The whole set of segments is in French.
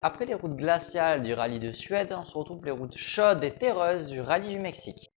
Après les routes glaciales du rallye de Suède, on se retrouve pour les routes chaudes et terreuses du rallye du Mexique.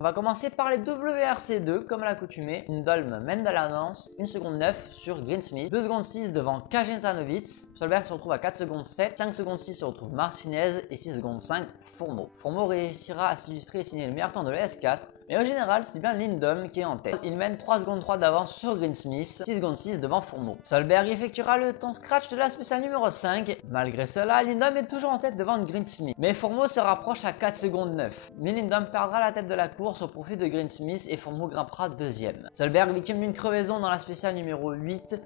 On va commencer par les WRC2 comme à l'accoutumée. Lindholm mène de la danse, 1 seconde 9 sur Greensmith, 2 secondes 6 devant Kajetanovic. Solberg se retrouve à 4 secondes 7, 5 secondes 6 se retrouve Martinez et 6 secondes 5 Fourneau. Fourneau réussira à s'illustrer et signer le meilleur temps de la S4. Mais au général, c'est bien Lindholm qui est en tête. Il mène 3 secondes 3 d'avance sur Greensmith, 6 secondes 6 devant Fourneau. Solberg effectuera le temps scratch de la spéciale numéro 5. Malgré cela, Lindholm est toujours en tête devant Greensmith. Mais Fourneau se rapproche à 4 secondes 9. Mais Lindholm perdra la tête de la course au profit de Greensmith et Fourneau grimpera deuxième. Solberg, victime d'une crevaison dans la spéciale numéro 8,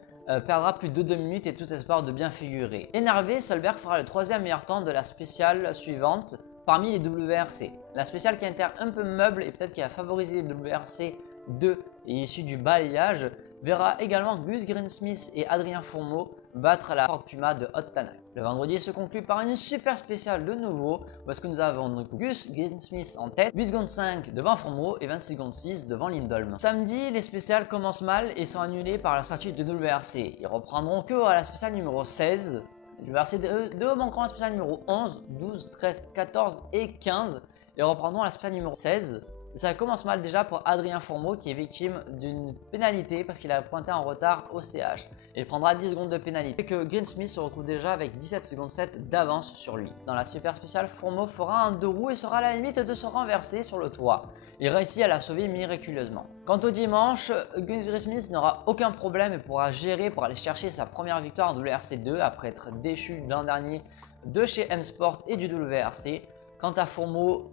perdra plus de 2 minutes et tout espoir de bien figurer. Énervé, Solberg fera le 3e meilleur temps de la spéciale suivante parmi les WRC. La spéciale qui intère un peu meuble et peut-être qui a favorisé les WRC 2 et issu du balayage verra également Gus Greensmith et Adrien Fourneau battre la Ford Puma de Hot Tanak. Le vendredi se conclut par une super spéciale de nouveau parce que nous avons donc Gus Greensmith en tête, 8 secondes 5 devant Fourneau et 26 secondes 6 devant Lindholm. Samedi, les spéciales commencent mal et sont annulées par la statut de WRC. Ils reprendront que à la spéciale numéro 16. Le WRC2 manqueront la spéciale numéro 11, 12, 13, 14 et 15 et reprendront la spéciale numéro 16. Ça commence mal déjà pour Adrien Fourneau qui est victime d'une pénalité parce qu'il a pointé en retard au CH. Il prendra 10 secondes de pénalité et que Greensmith se retrouve déjà avec 17 secondes 7 d'avance sur lui. Dans la super spéciale, Fourneau fera un 2 roues et sera à la limite de se renverser sur le toit. Il réussit à la sauver miraculeusement. Quant au dimanche, Gus Greensmith n'aura aucun problème et pourra gérer pour aller chercher sa première victoire WRC2 après être déchu l'an dernier de chez M-Sport et du WRC. Quant à Fourneau,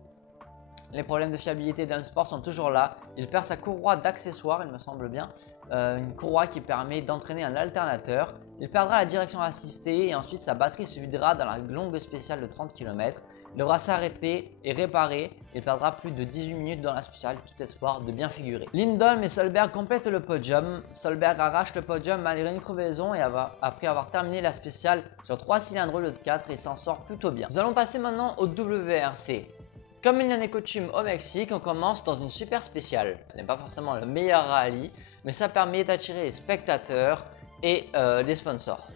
les problèmes de fiabilité d'M-Sport sont toujours là. Il perd sa courroie d'accessoires, il me semble bien. Une courroie qui permet d'entraîner un alternateur. Il perdra la direction assistée et ensuite sa batterie se videra dans la longue spéciale de 30 km. Il devra s'arrêter et réparer. Il perdra plus de 18 minutes dans la spéciale, tout espoir de bien figurer. Lindholm et Solberg complètent le podium. Solberg arrache le podium malgré une crevaison et après avoir terminé la spéciale sur 3 cylindres au lieu de 4, il s'en sort plutôt bien. Nous allons passer maintenant au WRC. Comme il y en a coutume au Mexique, on commence dans une super spéciale. Ce n'est pas forcément le meilleur rallye, mais ça permet d'attirer les spectateurs et des sponsors.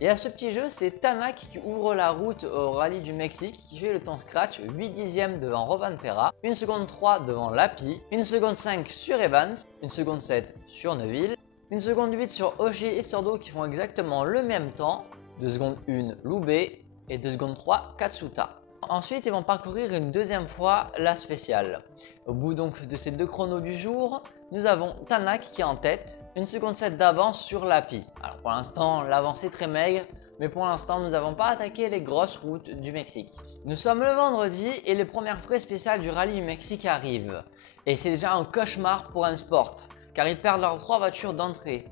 Et à ce petit jeu, c'est Tanak qui ouvre la route au rallye du Mexique, qui fait le temps scratch 8 dixièmes devant Rovanpera, 1 seconde 3 devant Lappi, 1 seconde 5 sur Evans, 1 seconde 7 sur Neuville, 1 seconde 8 sur Ogier et Sordo qui font exactement le même temps, 2 secondes 1 Loubet et 2 secondes 3 Katsuta. Ensuite, ils vont parcourir une deuxième fois la spéciale. Au bout donc de ces deux chronos du jour, nous avons Tanak qui est en tête, 1 seconde 7 d'avance sur Lappi. Alors pour l'instant, l'avancée est très maigre, mais pour l'instant, nous n'avons pas attaqué les grosses routes du Mexique. Nous sommes le vendredi et les premières vraies spéciales du rallye du Mexique arrivent. Et c'est déjà un cauchemar pour M-Sport, car ils perdent leurs 3 voitures d'entrée.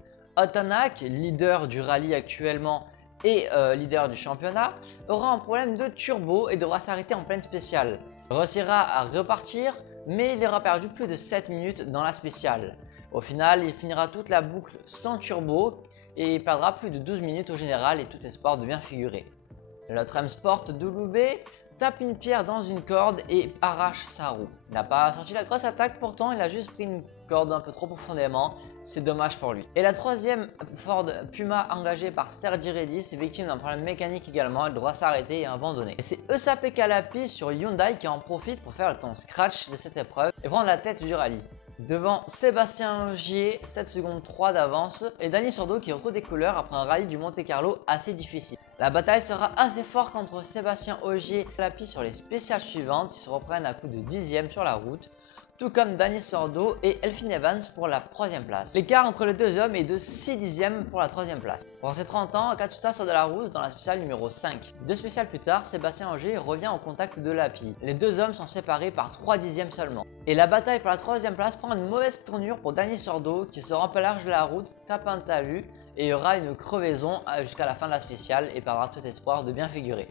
Tanak, leader du rallye actuellement, et leader du championnat, aura un problème de turbo et devra s'arrêter en pleine spéciale. Il réussira à repartir, mais il aura perdu plus de 7 minutes dans la spéciale. Au final, il finira toute la boucle sans turbo et il perdra plus de 12 minutes au général et tout espoir de bien figurer. L'autre M-Sport de Loubet tape une pierre dans une corde et arrache sa roue. Il n'a pas sorti la grosse attaque, pourtant il a juste pris une corde un peu trop profondément, c'est dommage pour lui. Et la troisième Ford Puma engagée par Sergi Redis est victime d'un problème mécanique également, elle devra s'arrêter et abandonner. Et c'est Esa-Pekka Lappi sur Hyundai qui en profite pour faire le temps scratch de cette épreuve et prendre la tête du rallye. Devant Sébastien Ogier, 7 secondes 3 d'avance et Dani Sordo qui retrouve des couleurs après un rallye du Monte Carlo assez difficile. La bataille sera assez forte entre Sébastien Ogier et Lappi sur les spéciales suivantes, ils se reprennent à coup de dixième sur la route, tout comme Dani Sordo et Elfyn Evans pour la 3e place. L'écart entre les deux hommes est de 6 dixièmes pour la 3e place. Pour ses 30 ans, Katsuta sort de la route dans la spéciale numéro 5. 2 spéciales plus tard, Sébastien Ogier revient au contact de Lappi. Les deux hommes sont séparés par 3 dixièmes seulement. Et la bataille pour la 3e place prend une mauvaise tournure pour Dani Sordo qui sera un peu large de la route, tape un talus et il y aura une crevaison jusqu'à la fin de la spéciale et perdra tout espoir de bien figurer.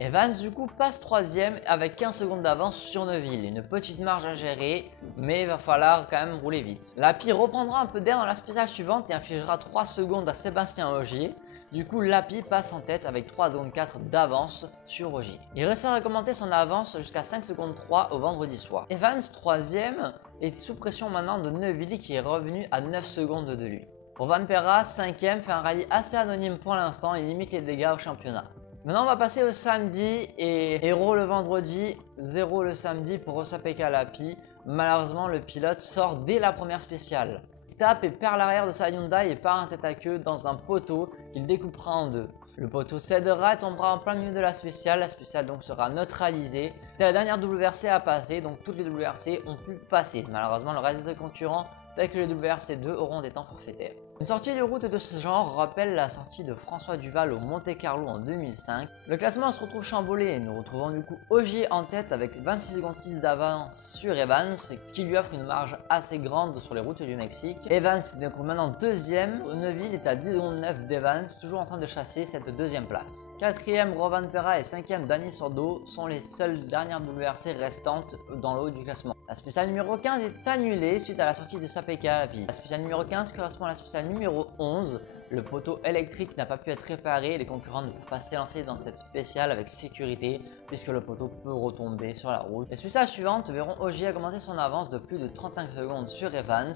Evans du coup passe 3ème avec 15 secondes d'avance sur Neuville, une petite marge à gérer, mais il va falloir quand même rouler vite. Lappi reprendra un peu d'air dans la spéciale suivante et infligera 3 secondes à Sébastien Ogier. Du coup, Lapi passe en tête avec 3 secondes 4 d'avance sur Ogier. Il réussit à recommencer son avance jusqu'à 5 secondes 3 au vendredi soir. Evans, 3ème, est sous pression maintenant de Neuville qui est revenu à 9 secondes de lui. Rovanperä, 5ème, fait un rallye assez anonyme pour l'instant et limite les dégâts au championnat. Maintenant, on va passer au samedi et héros le vendredi, 0 le samedi pour Osapekka Lapi. Malheureusement, le pilote sort dès la première spéciale. Il tape et perd l'arrière de sa Hyundai et part en tête à queue dans un poteau qu'il découpera en deux. Le poteau cédera et tombera en plein milieu de la spéciale donc sera neutralisée. C'est la dernière WRC à passer, donc toutes les WRC ont pu passer. Malheureusement, le reste des concurrents, tels que les WRC2, auront des temps forfaitaires. Une sortie de route de ce genre rappelle la sortie de François Duval au Monte Carlo en 2005. Le classement se retrouve chamboulé et nous retrouvons du coup Ogier en tête avec 26 secondes 6 d'avance sur Evans, ce qui lui offre une marge assez grande sur les routes du Mexique. Evans est donc maintenant deuxième, Neuville est à 10 secondes 9 d'Evans, toujours en train de chasser cette deuxième place. 4ème Rovanperä et 5ème Dani Sordo sont les seules dernières WRC restantes dans le haut du classement. La spéciale numéro 15 est annulée suite à la sortie de Osapekka Lapi. La spéciale numéro 15 correspond à la spéciale numéro 11. Le poteau électrique n'a pas pu être réparé et les concurrents ne peuvent pas s'élancer dans cette spéciale avec sécurité puisque le poteau peut retomber sur la route. Les spéciales suivantes verront Ogier augmenter son avance de plus de 35 secondes sur Evans,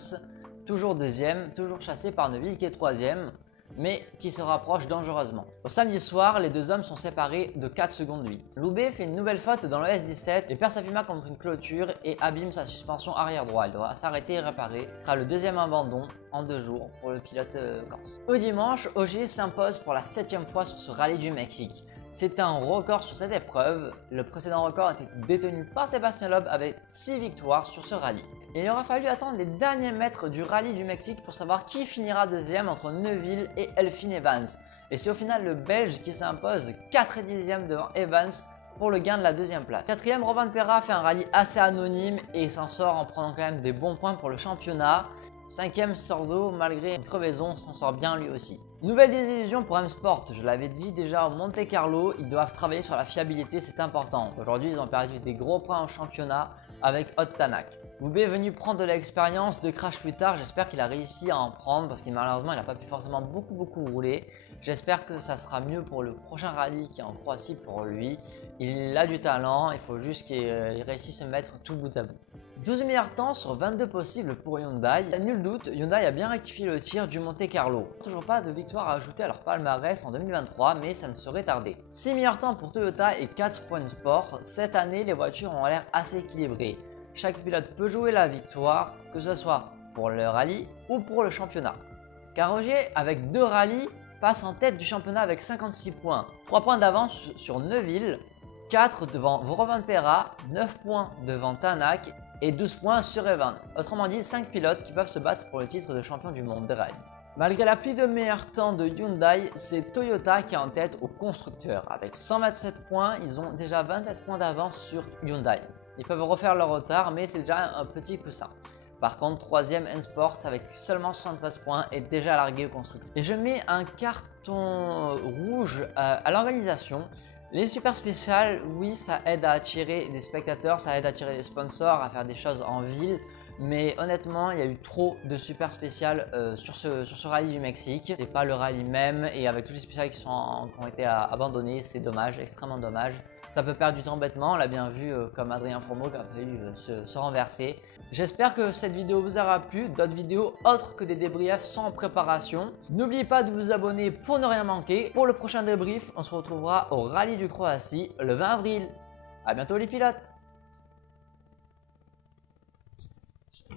toujours deuxième, toujours chassé par Neuville qui est troisième, mais qui se rapproche dangereusement. Au samedi soir, les deux hommes sont séparés de 4 secondes 8. Loubet fait une nouvelle faute dans le S17 et perd sa Puma contre une clôture et abîme sa suspension arrière droit. Il devra s'arrêter et réparer. Ce sera le deuxième abandon en 2 jours pour le pilote corse. Au dimanche, Ogier s'impose pour la 7ème fois sur ce rallye du Mexique. C'est un record sur cette épreuve. Le précédent record était détenu par Sébastien Loeb avec 6 victoires sur ce rallye. Il aura fallu attendre les derniers mètres du rallye du Mexique pour savoir qui finira deuxième entre Neuville et Elfyn Evans. Et c'est au final le Belge qui s'impose 4 dixièmes devant Evans pour le gain de la deuxième place. 4ème Rovanperä fait un rallye assez anonyme et s'en sort en prenant quand même des bons points pour le championnat. 5ème Sordo, malgré une crevaison, s'en sort bien lui aussi. Nouvelle désillusion pour M-Sport, je l'avais dit déjà au Monte Carlo, ils doivent travailler sur la fiabilité, c'est important. Aujourd'hui, ils ont perdu des gros points au championnat avec Ott Tanak. Loubet est venu prendre de l'expérience de Crash plus tard, j'espère qu'il a réussi à en prendre parce que malheureusement il n'a pas pu forcément beaucoup rouler. J'espère que ça sera mieux pour le prochain rallye qui est en Croatie pour lui. Il a du talent, il faut juste qu'il réussisse à se mettre tout bout à bout. 12 meilleurs temps sur 22 possibles pour Hyundai. Nul doute, Hyundai a bien rectifié le tir du Monte Carlo. Toujours pas de victoire à ajouter à leur palmarès en 2023, mais ça ne saurait tarder. 6 meilleurs temps pour Toyota et 4 points de sport. Cette année, les voitures ont l'air assez équilibrées. Chaque pilote peut jouer la victoire, que ce soit pour le rallye ou pour le championnat. Car Ogier, avec 2 rallyes, passe en tête du championnat avec 56 points. 3 points d'avance sur Neuville, 4 devant Rovanperä, 9 points devant Tanak et 12 points sur Evans. Autrement dit, 5 pilotes qui peuvent se battre pour le titre de champion du monde de rallye. Malgré la pluie de meilleurs temps de Hyundai, c'est Toyota qui est en tête au constructeur. Avec 127 points, ils ont déjà 27 points d'avance sur Hyundai. Ils peuvent refaire leur retard, mais c'est déjà un petit coussin. Par contre, 3ème M-Sport avec seulement 73 points est déjà largué au constructeur. Et je mets un carton rouge à l'organisation. Les super spéciales, oui, ça aide à attirer des spectateurs, ça aide à attirer des sponsors, à faire des choses en ville. Mais honnêtement, il y a eu trop de super spéciales sur ce rallye du Mexique. C'est pas le rallye même et avec tous les spéciales qui ont été abandonnés, c'est dommage, extrêmement dommage. Ça peut perdre du temps bêtement, on l'a bien vu comme Adrien Fourmeau qui a failli se renverser. J'espère que cette vidéo vous aura plu. D'autres vidéos autres que des débriefs sont en préparation. N'oubliez pas de vous abonner pour ne rien manquer. Pour le prochain débrief, on se retrouvera au rallye du Croatie le 20 avril. A bientôt les pilotes!